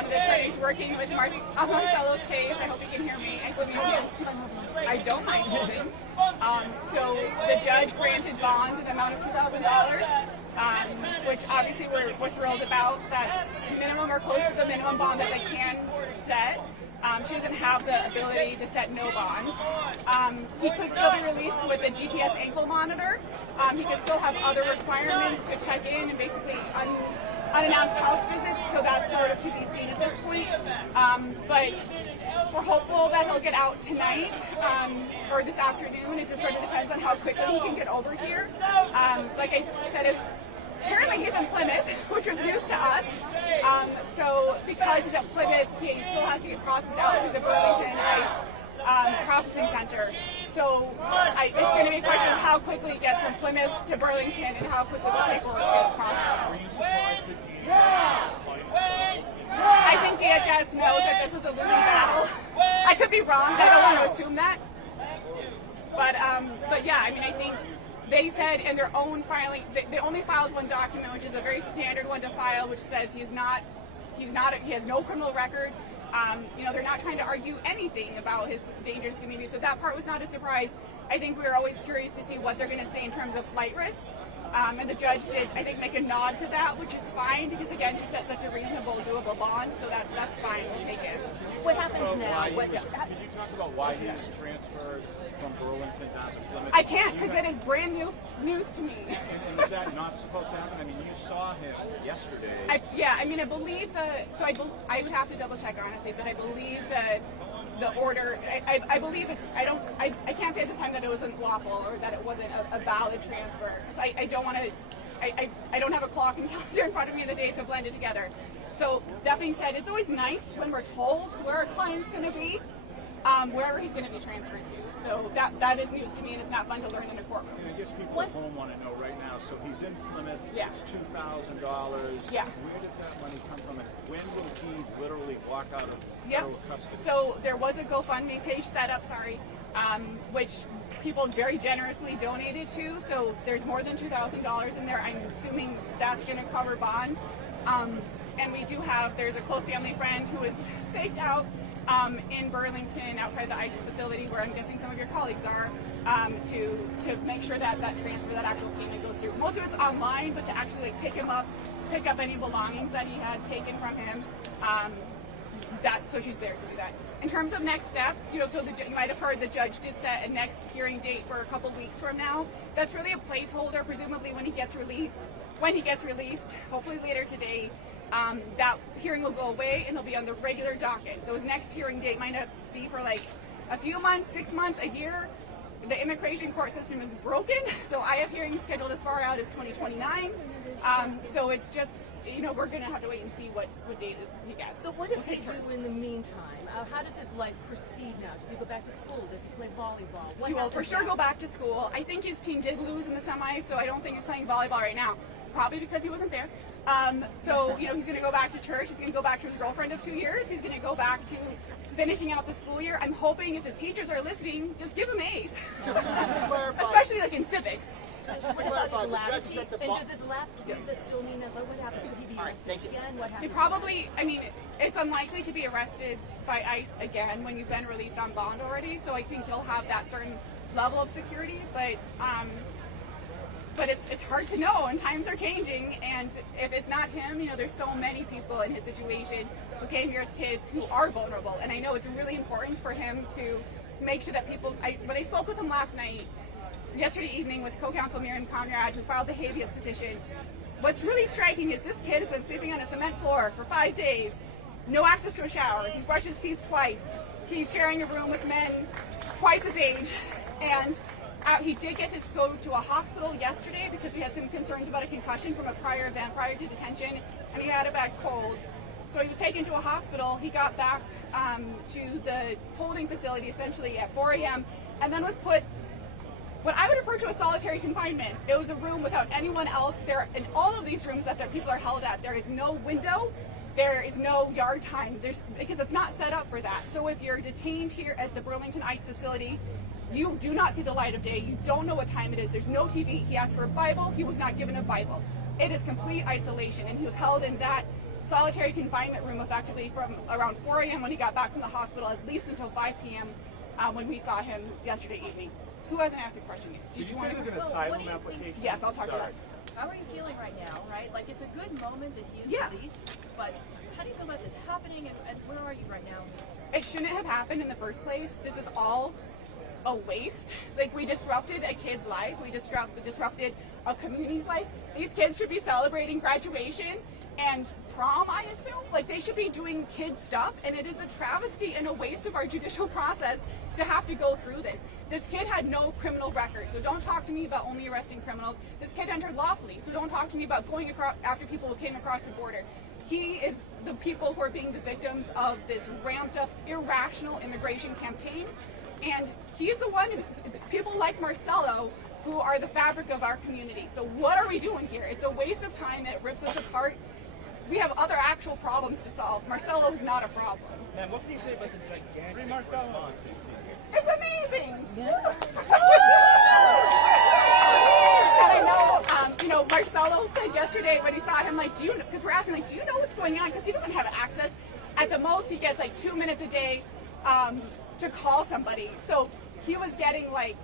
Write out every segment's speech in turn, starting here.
one of the attorneys working with Marcelo's case. I hope you can hear me. I don't mind holding. So the judge granted bond in the amount of $2,000, which obviously we're thrilled about. That's minimum or close to the minimum bond that they can set. She doesn't have the ability to set no bond. He could still be released with a GPS ankle monitor. He could still have other requirements to check in and basically unannounced house visits, so that's sort of to be seen at this point. But we're hopeful that he'll get out tonight or this afternoon. It just sort of depends on how quickly he can get over here. Like I said, apparently he's in Plymouth, which was news to us. So because he's at Plymouth, he still has to get processed out through the Burlington ICE processing center. So it's going to be a question of how quickly it gets from Plymouth to Burlington and how quickly the paperwork gets processed. I think DHS knows that this was a losing battle. I could be wrong. I don't want to assume that. But yeah, I mean, I think they said in their own filing, they only filed one document, which is a very standard one to file, which says he has no criminal record. They're not trying to argue anything about his dangerous community, so that part was not a surprise. I think we were always curious to see what they're going to say in terms of flight risk. And the judge did, I think, make a nod to that, which is fine, because again, she set such a reasonable, doable bond, so that's fine, we'll take it. What happens now? Can you talk about why he was transferred from Burlington down to Plymouth? I can't, because it is brand new news to me. And is that not supposed to happen? I mean, you saw him yesterday. I believe I would have to double check honestly, but I believe that the order, I believe it's, I can't say at this time that it wasn't lawful or that it wasn't a valid transfer. So I don't want to, I don't have a clock and calendar in front of me, the days have blended together. So that being said, it's always nice when we're told where a client's going to be, wherever he's going to be transferred to. So that is news to me, and it's not fun to learn in a courtroom. And I guess people at home want to know right now, so he's in Plymouth, it's $2,000. Yeah. Where does that money come from, and when will he literally walk out of federal custody? So there was a GoFundMe page set up, which people very generously donated to, so there's more than $2,000 in there. I'm assuming that's going to cover bond. And we do have, there's a close family friend who is staked out in Burlington outside the ICE facility where I'm guessing some of your colleagues are, to make sure that transfer, that actual payment goes through. Most of it's online, but to actually pick up any belongings that he had taken from him, so she's there to do that. In terms of next steps, so you might have heard the judge did set a next hearing date for a couple weeks from now. That's really a placeholder, presumably when he gets released, hopefully later today. That hearing will go away and it'll be on the regular docket. So his next hearing date might not be for like a few months, 6 months, a year. The immigration court system is broken, so I have hearings scheduled as far out as 2029. So it's just, we're going to have to wait and see what date he gets. So what does he do in the meantime? How does his life proceed now? Does he go back to school? Does he play volleyball? He will for sure go back to school. I think his team did lose in the semis, so I don't think he's playing volleyball right now. Probably because he wasn't there. He's going to go back to church. He's going to go back to his girlfriend of 2 years. He's going to go back to finishing out the school year. I'm hoping if his teachers are listening, just give him A's. Especially like in civics. So what about his lapse? And does his lapse visa still mean that what happens if he be arrested again? What happens? He probably, it's unlikely to be arrested by ICE again when you've been released on bond already. So I think he'll have that certain level of security, but it's hard to know, and times are changing, and if it's not him, there's so many people in his situation who came here as kids who are vulnerable, and I know it's really important for him to make sure that people, when I spoke with him yesterday evening with co-counsel Miriam Conrad, who filed the Habeas petition, what's really striking is this kid has been sleeping on a cement floor for 5 days, no access to a shower, he's brushed his teeth twice, he's sharing a room with men twice his age, and he did get to go to a hospital yesterday because we had some concerns about a concussion from a prior event, prior to detention, and he had a bad cold. So he was taken to a hospital. He got back to the holding facility essentially at 4 a.m. and then was put what I would refer to as solitary confinement. It was a room without anyone else there. In all of these rooms that people are held at, there is no window, there is no yard time, because it's not set up for that. So if you're detained here at the Burlington ICE facility, you do not see the light of day. You don't know what time it is. There's no TV. He asked for a Bible. He was not given a Bible. It is complete isolation, and he was held in that solitary confinement room effectively from around 4 a.m. when he got back from the hospital, at least until 5 p.m. When we saw him yesterday evening. Who hasn't asked a question yet? Did you want to an asylum application? Yes, I'll talk to that. How are you feeling right now, right? Like, it's a good moment that he is released, but how do you feel about this happening, and where are you right now? It shouldn't have happened in the first place. This is all a waste. Like, we disrupted a kid's life. We disrupted a community's life. These kids should be celebrating graduation and prom, I assume. Like, they should be doing kid stuff, and it is a travesty and a waste of our judicial process to have to go through this. This kid had no criminal record, so don't talk to me about only arresting criminals. This kid entered lawfully, so don't talk to me about going after people who came across the border. He is the people who are being the victims of this ramped up, irrational immigration campaign. And he's the one, it's people like Marcelo who are the fabric of our community. So what are we doing here? It's a waste of time. It rips us apart. We have other actual problems to solve. Marcelo is not a problem. Man, what can you say about the gigantic response we've seen here? It's amazing. And I know, Marcelo said yesterday when he saw him, like, because we're asking, like, do you know what's going on? Because he doesn't have access. At the most, he gets like 2 minutes a day to call somebody. So he was getting like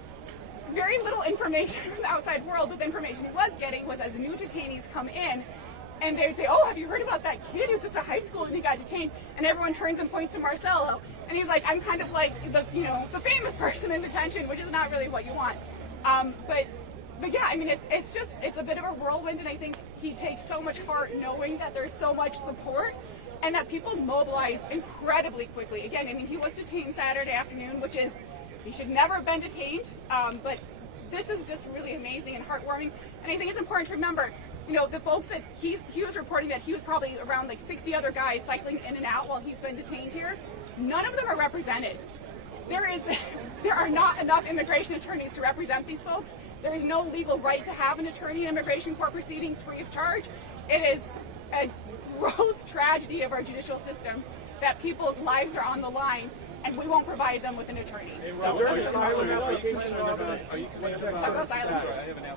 very little information from the outside world, but the information he was getting was as new detainees come in, and they would say, oh, have you heard about that kid who's just a high school and he got detained? And everyone turns and points to Marcelo. And he's like, I'm kind of like the famous person in detention, which is not really what you want. But yeah, I mean, it's a bit of a whirlwind, and I think he takes so much heart knowing that there's so much support and that people mobilize incredibly quickly. Again, I mean, he was detained Saturday afternoon, which is, he should never have been detained, but this is just really amazing and heartwarming. And I think it's important to remember, the folks that he was reporting that he was probably around like 60 other guys cycling in and out while he's been detained here. None of them are represented. There are not enough immigration attorneys to represent these folks. There is no legal right to have an attorney in immigration court proceedings free of charge. It is a gross tragedy of our judicial system that people's lives are on the line, and we won't provide them with an attorney. Talk about asylum.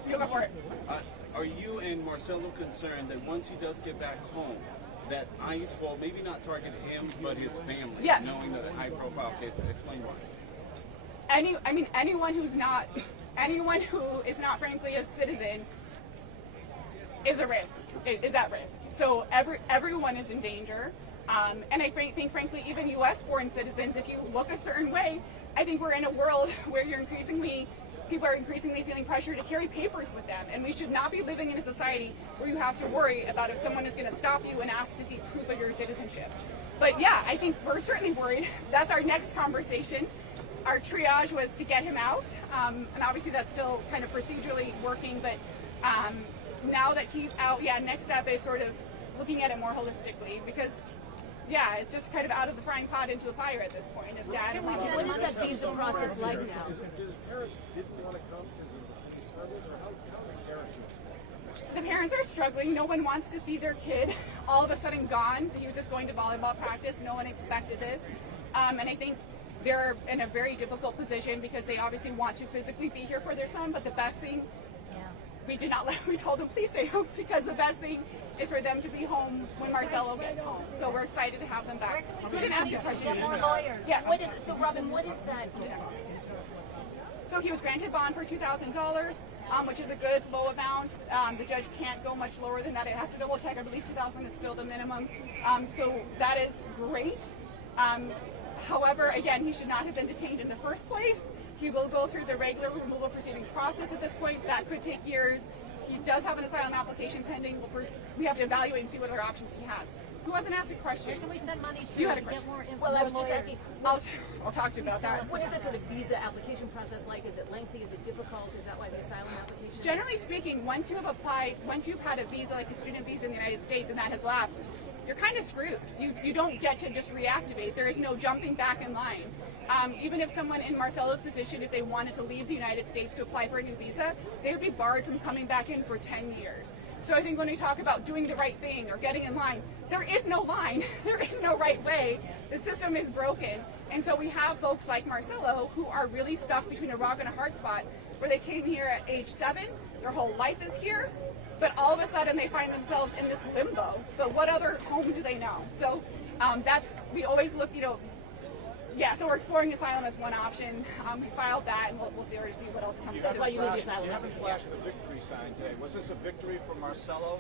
You go for it. Are you and Marcelo concerned that once he does get back home, that ICE will maybe not target him, but his family, yes, knowing that a high-profile case? Explain why. Anyone who is not frankly a citizen is at risk. So everyone is in danger. And I think, frankly, even U.S.-born citizens, if you look a certain way, I think we're in a world where people are increasingly feeling pressure to carry papers with them. And we should not be living in a society where you have to worry about if someone is going to stop you and ask to see proof of your citizenship. But yeah, I think we're certainly worried. That's our next conversation. Our triage was to get him out. And obviously that's still kind of procedurally working. But now that he's out, next step is sort of looking at it more holistically, because it's just kind of out of the frying pot into the fire at this point. If Dad and Mom, what is that visa process like now? His parents didn't want to come because of how the parents are? The parents are struggling. No one wants to see their kid all of a sudden gone. He was just going to volleyball practice. No one expected this. And I think they're in a very difficult position because they obviously want to physically be here for their son, but the best thing, we told them, please stay home, because the best thing is for them to be home when Marcelo gets home. So we're excited to have them back. So we didn't ask you a question. Get more lawyers. Yeah. So Robin, what is that? So he was granted bond for $2,000, which is a good low amount. The judge can't go much lower than that. I have to double check. I believe $2,000 is still the minimum. So that is great. However, again, he should not have been detained in the first place. He will go through the regular removal proceedings process at this point. That could take years. He does have an asylum application pending. We have to evaluate and see what other options he has. Who hasn't asked a question? Where can we send money to? You had a question. Well, I was just asking. I'll talk to you about that. What is the sort of visa application process like? Is it lengthy? Is it difficult? Is that why the asylum application? Generally speaking, once you've had a visa, like a student visa in the United States, and that has lapsed, you're kind of screwed. You don't get to just reactivate. There is no jumping back in line. Even if someone in Marcelo's position, if they wanted to leave the United States to apply for a new visa, they would be barred from coming back in for 10 years. So I think when we talk about doing the right thing or getting in line, there is no line. There is no right way. The system is broken. And so we have folks like Marcelo who are really stuck between a rock and a hard spot, where they came here at age 7, their whole life is here, but all of a sudden they find themselves in this limbo. But what other home do they know? So we always look, yeah, so we're exploring asylum as one option. We filed that, and we'll see what else comes. That's why you need the asylum. You haven't flashed the victory sign today. Was this a victory for Marcelo?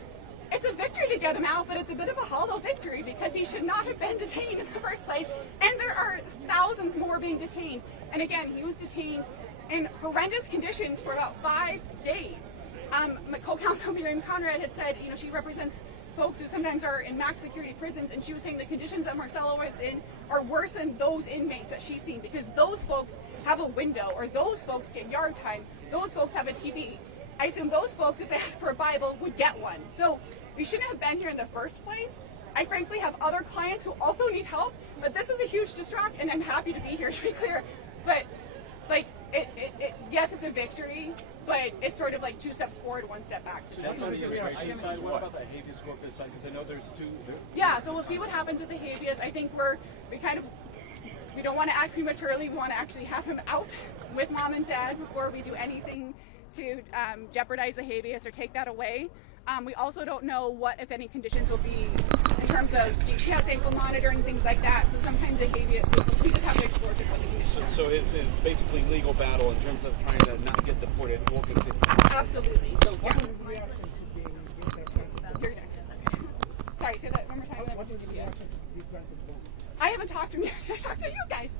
It's a victory to get him out, but it's a bit of a hollow victory because he should not have been detained in the first place, and there are thousands more being detained. And again, he was detained in horrendous conditions for about 5 days. My co-counsel Miriam Conrad had said, she represents folks who sometimes are in max security prisons, and she was saying the conditions that Marcelo was in are worse than those inmates that she's seen, because those folks have a window, or those folks get yard time, those folks have a TV. I assume those folks, if they ask for a Bible, would get one. So we shouldn't have been here in the first place. I frankly have other clients who also need help, but this is a huge distract, and I'm happy to be here, to be clear. But yes, it's a victory, but it's sort of like 2 steps forward, 1 step back. What about the habeas corpus side? Because I know there's 2. Yeah, so we'll see what happens with the habeas. I think we don't want to act prematurely. We want to actually have him out with mom and dad before we do anything to jeopardize the habeas or take that away. We also don't know what, if any, conditions will be in terms of GPS ankle monitor and things like that. So sometimes the habeas, we just have to explore what the conditions are. So his basically legal battle in terms of trying to not get deported will continue. Absolutely. So what was the reaction to being given that chance? You're next. Sorry, say that one more time. What was the reaction to be granted both? I haven't talked to him yet. I talked to you guys.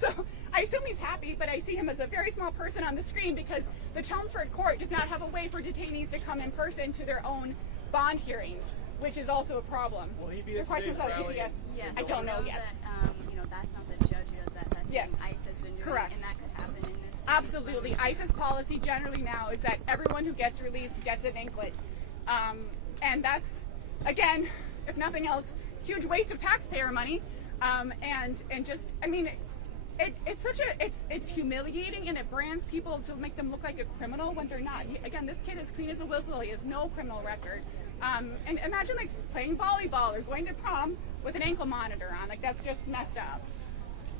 So I assume he's happy, but I see him as a very small person on the screen because the Chelmsford court does not have a way for detainees to come in person to their own bond hearings, which is also a problem. Will he be the questions about GPS? Yes, I don't know yet. That, that's not the judge that's yes. ICE has been doing, correct. And that could happen in this case. Absolutely. ICE's policy generally now is that everyone who gets released gets an inklet. And that's, again, if nothing else, huge waste of taxpayer money. It's humiliating, and it brands people to make them look like a criminal when they're not. Again, this kid is clean as a whistle. He has no criminal record. And imagine playing volleyball or going to prom with an ankle monitor on. That's just messed up.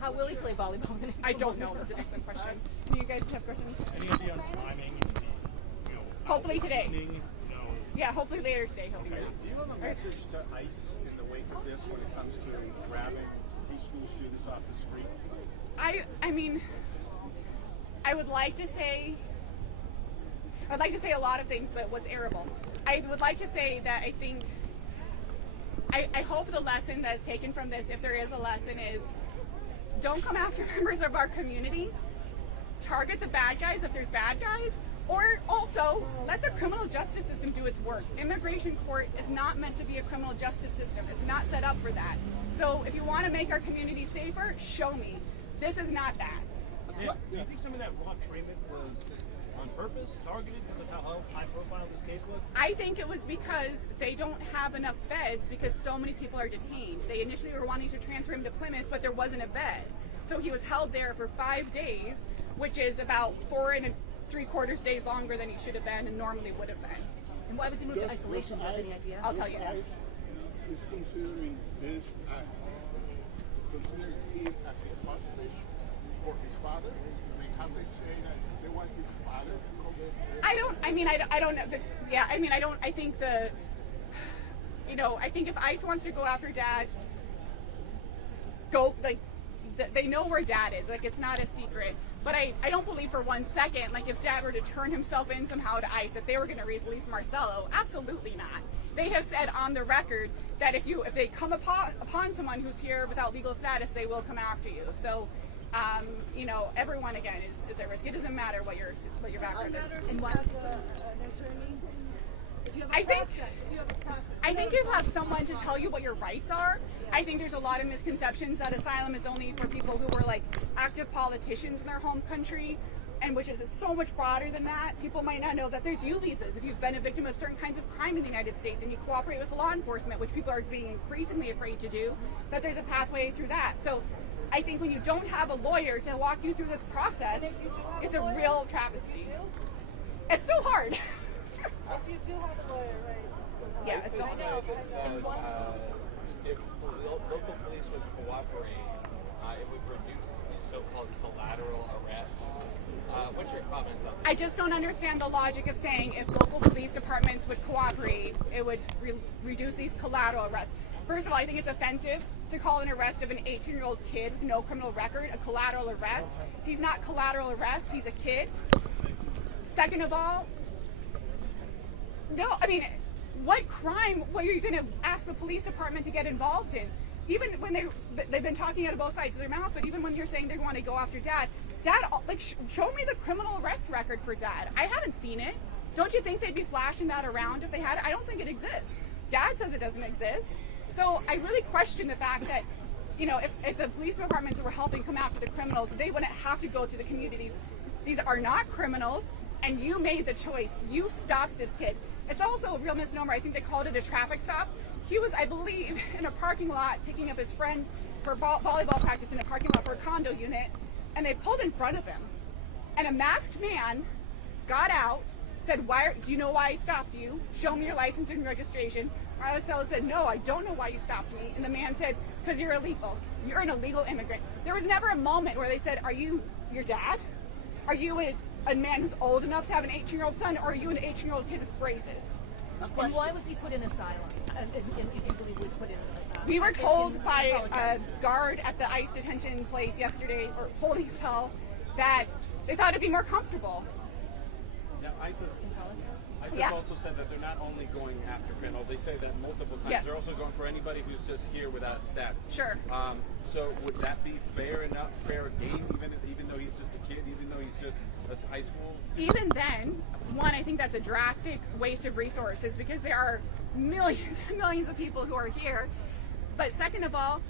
How will he play volleyball? I don't know. That's an excellent question. Do you guys have questions? Any idea on timing? Hopefully today. Yeah, hopefully later today he'll be released. Do you have a message to ICE in the wake of this when it comes to grabbing these school students off the street? I would like to say a lot of things, but what's arable? I would like to say that I hope the lesson that's taken from this, if there is a lesson, is don't come after members of our community. Target the bad guys if there's bad guys, or also let the criminal justice system do its work. Immigration court is not meant to be a criminal justice system. It's not set up for that. So if you want to make our community safer, show me. This is not that. Do you think some of that raw treatment was on purpose, targeted because of how high profile this case was? I think it was because they don't have enough beds because so many people are detained. They initially were wanting to transfer him to Plymouth, but there wasn't a bed. So he was held there for 5 days, which is about 4 3/4 days longer than he should have been and normally would have been. And why was he moved to isolation? Do you have any idea? I'll tell you now. Is considering this act, considering him as a hostage for his father? I mean, have they say that they want his father to come there? I don't know. I think if ICE wants to go after Dad, they know where Dad is. It's not a secret. But I don't believe for 1 second, if Dad were to turn himself in somehow to ICE, that they were going to release Marcelo. Absolutely not. They have said on the record that if they come upon someone who's here without legal status, they will come after you. So, everyone again is at risk. It doesn't matter what your background is. And why? I think you have someone to tell you what your rights are. I think there's a lot of misconceptions that asylum is only for people who were active politicians in their home country, and which is so much broader than that. People might not know that there's U visas if you've been a victim of certain kinds of crime in the United States and you cooperate with law enforcement, which people are being increasingly afraid to do, that there's a pathway through that. So I think when you don't have a lawyer to walk you through this process, it's a real travesty. It's still hard. You do have a lawyer, right? Yeah, it's still hard. If local police would cooperate, it would reduce the so-called collateral arrests What's your comments on that? I just don't understand the logic of saying if local police departments would cooperate, it would reduce these collateral arrests. First of all, I think it's offensive to call an arrest of an 18-year-old kid with no criminal record a collateral arrest. He's not collateral arrest, he's a kid. Second of all, no, I mean, what crime were you going to ask the police department to get involved in? Even when they've been talking out of both sides of their mouth, but even when you're saying they want to go after Dad, like, show me the criminal arrest record for Dad. I haven't seen it. Don't you think they'd be flashing that around if they had it? I don't think it exists. Dad says it doesn't exist. So I really question the fact that, you know, if the police departments were helping come after the criminals, they wouldn't have to go to the communities. These are not criminals, and you made the choice. You stopped this kid. It's also a real misnomer. I think they called it a traffic stop. He was, I believe, in a parking lot picking up his friend for volleyball practice in a parking lot for a condo unit, and they pulled in front of him. And a masked man got out, said, do you know why I stopped you? Show me your license and registration. Marcelo said, no, I don't know why you stopped me. And the man said, because you're illegal. You're an illegal immigrant. There was never a moment where they said, are you your dad? Are you a man who's old enough to have an 18-year-old son, or are you an 18-year-old kid with braces? And why was he put in asylum? If you believe we put in we were told by a guard at the ICE detention place yesterday, or holding cell, that they thought it'd be more comfortable. Now, ICE also said that they're not only going after criminals, they say that multiple times. Yes. They're also going for anybody who's just here without a status. Sure. So would that be fair enough, fair game, even though he's just a kid, even though he's just a high school? Even then, one, I think that's a drastic waste of resources because there are millions and millions of people who are here. But second of all,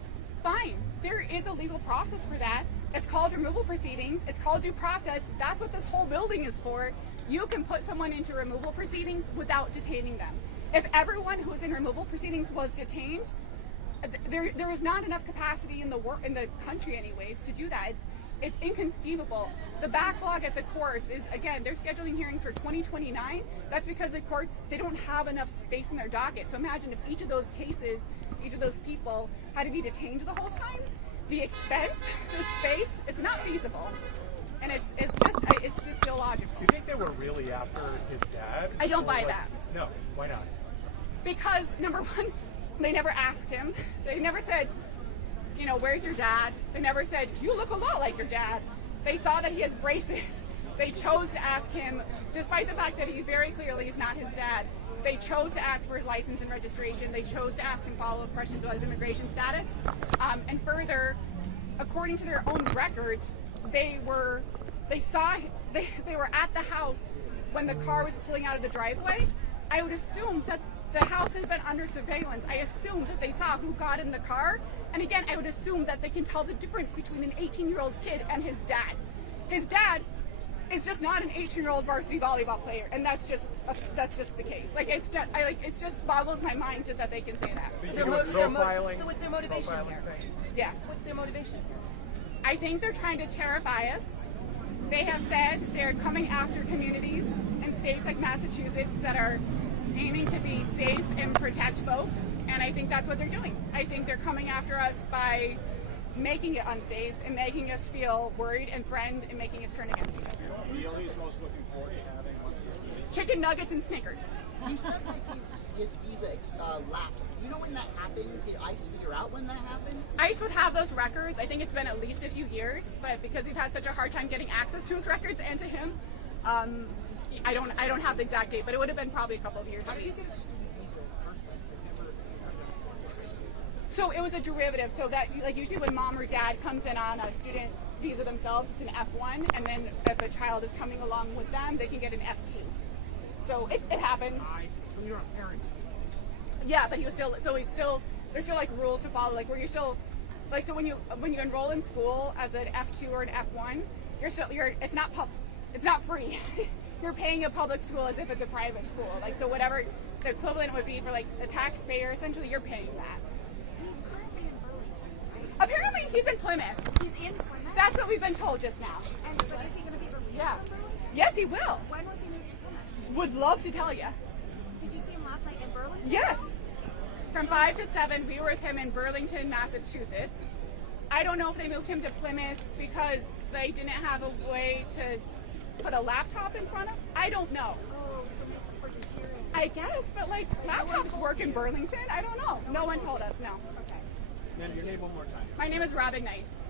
fine, there is a legal process for that. It's called removal proceedings. It's called due process. That's what this whole building is for. You can put someone into removal proceedings without detaining them. If everyone who is in removal proceedings was detained, there is not enough capacity in the country anyways to do that. It's inconceivable. The backlog at the courts is, again, they're scheduling hearings for 2029. That's because the courts, they don't have enough space in their docket. So imagine if each of those cases, each of those people had to be detained the whole time. The expense, the space, it's not feasible. And it's just illogical. Do you think they were really after his dad? I don't buy that. No, why not? Because number one, they never asked him. They never said, you know, where's your dad? They never said, you look a lot like your dad. They saw that he has braces. They chose to ask him, despite the fact that he very clearly is not his dad, they chose to ask for his license and registration. They chose to ask him follow-up questions about his immigration status. And further, according to their own records, they were at the house when the car was pulling out of the driveway. I would assume that the house has been under surveillance. I assume that they saw who got in the car. And again, I would assume that they can tell the difference between an 18-year-old kid and his dad. His dad is just not an 18-year-old varsity volleyball player, and that's just the case. Like it just boggles my mind that they can say that. So what's their motivation here? Yeah. What's their motivation? I think they're trying to terrify us. They have said they're coming after communities in states like Massachusetts that are aiming to be safe and protect folks, and I think that's what they're doing. I think they're coming after us by making it unsafe and making us feel worried and threatened and making us turn against each other. What he's most looking forward to having once he's Chicken nuggets and Snickers. You said that his visa lapsed. Do you know when that happened? Did ICE figure out when that happened? ICE would have those records. I think it's been at least a few years, but because we've had such a hard time getting access to his records and to him, I don't have the exact date, but it would have been probably a couple of years at least. So it was a derivative. So that, like, usually when mom or dad comes in on a student visa themselves, it's an F1, and then if a child is coming along with them, they can get an F2. So it happens. So you're a parent. Yeah, but he was still. So it's still. There's still like rules to follow. Like where you're still. Like so when you enroll in school as an F2 or an F1, it's not free. You're paying a public school as if it's a private school. Like so whatever the equivalent would be for like a taxpayer, essentially you're paying that. He's currently in Burlington, right? Apparently he's in Plymouth. He's in Plymouth? That's what we've been told just now. And is he going to be released Yeah. from Burlington? Yes, he will. When was he moved to Plymouth? Would love to tell you. Did you see him last night in Burlington? Yes. From 5 to 7, we were with him in Burlington, Massachusetts. I don't know if they moved him to Plymouth because they didn't have a way to put a laptop in front of? I don't know. Oh, so maybe for the hearing. I guess, but like laptops work in Burlington. I don't know. No one told us. No. Okay. Ma'am, your name one more time. My name is Robin Nice.